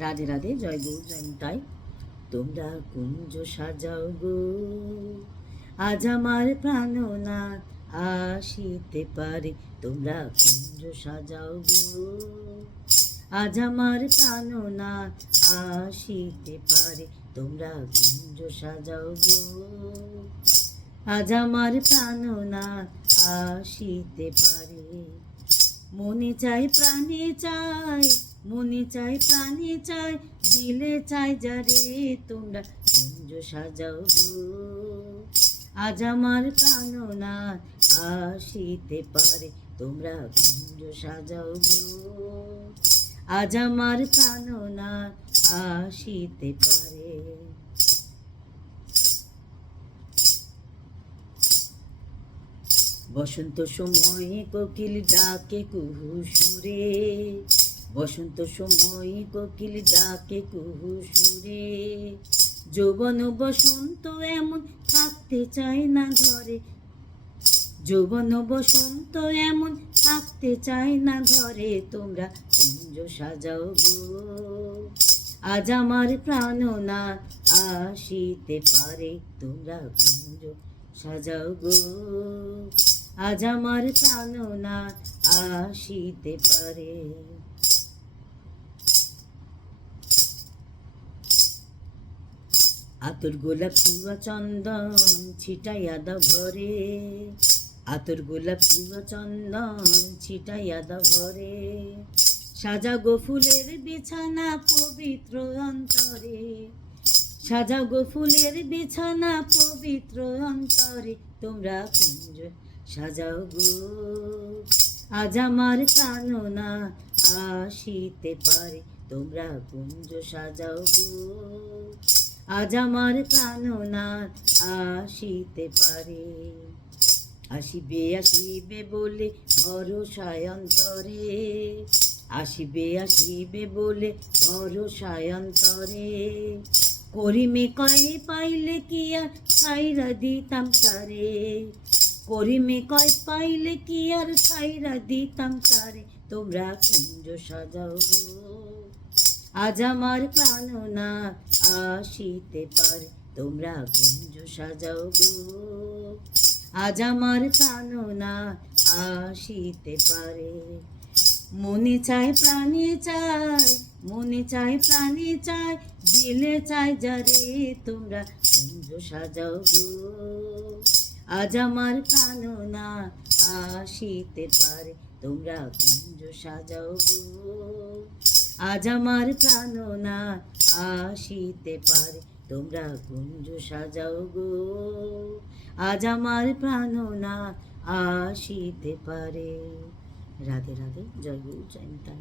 রাধে রাধে, জয় গৌ, জয় তাই। তোমরা কুঞ্জ সাজাও গো, আজ আমার প্রাণনাথ আসিতে পারে। তোমরা কুঞ্জ সাজাও গো, আজ আমার প্রাণনাথ আসিতে পারে। তোমরা কুঞ্জ সাজাও গো, আজ আমার প্রাণনাথ আসিতে পারে। মনে চাই, প্রাণে চাই মনে চাই প্রাণে চাই দিলে চাই যারে তোমরা। কুঞ্জ সাজাও আজ আমার প্রাণনাথ আসিতে পারে, তোমরা কুঞ্জ সাজাও আজ আমার প্রাণনাথ আসিতে পারে। বসন্ত সময়ে কোকিল ডাকে কুহু সুরে বসন্ত সময় কোকিল ডাকে কুহু সুরে যৌবন বসন্ত এমন থাকতে চায় না ঘরে যৌবন বসন্ত এমন থাকতে চায় না ঘরে তোমরা কুঞ্জ সাজাও গো। আজ আমার প্রাণনাথ আসিতে পারে। তোমরা কুঞ্জ সাজাও গো। আজ আমার প্রাণনাথ আসিতে পারে। আতর গোলাপ ফুয়া চন্দন ছিটাইয়া দাও ঘরে। আতর গোলাপ ফুয়া চন্দন ছিটাইয়া দাও ঘরে। সাজা গো ফুলের বিছানা পবিত্র অন্তরে। সাজা গো ফুলের বিছানা পবিত্র অন্তরে। তোমরা কুঞ্জ সাজাও গো। আজ আমার কাননা আসিতে পারে। তোমরা কুঞ্জ সাজাও গো। আজ আমার কাননা আসিতে পারে। আসিবে আসিবে বলে ভরসায় অন্তরে। আসিবে আসিবে বলে ভরসায় অন্তরে। করিমে কয়ে পাইলে কি আর ছাইরা দিতাম তারে? করিমে কয় পাইলে কি আর ছাইরা দিতাম তারে? তোমরা কুঞ্জ সাজাও আজ আমার প্রাণনা আসিতে পারে। তোমরা কুঞ্জ সাজাও গো। আজ আমার প্রাণনা আসিতে পারে। মনে চায়, প্রাণে চায়, মনে চায়, প্রাণে চায়, দিলে চায় যারে তোমরা কুঞ্জ সাজাও গো। আজ আমার প্রাণনা আসিতে পারে, তোমরা কুঞ্জ সাজাও গো। আজ আমার প্রাণনা আসিতে পারে। তোমরা কুঞ্জ সাজাও গো। আজ আমার প্রাণনা আসিতে পারে। রাধে রাধে, জয় গুরু, জয় নিতাই।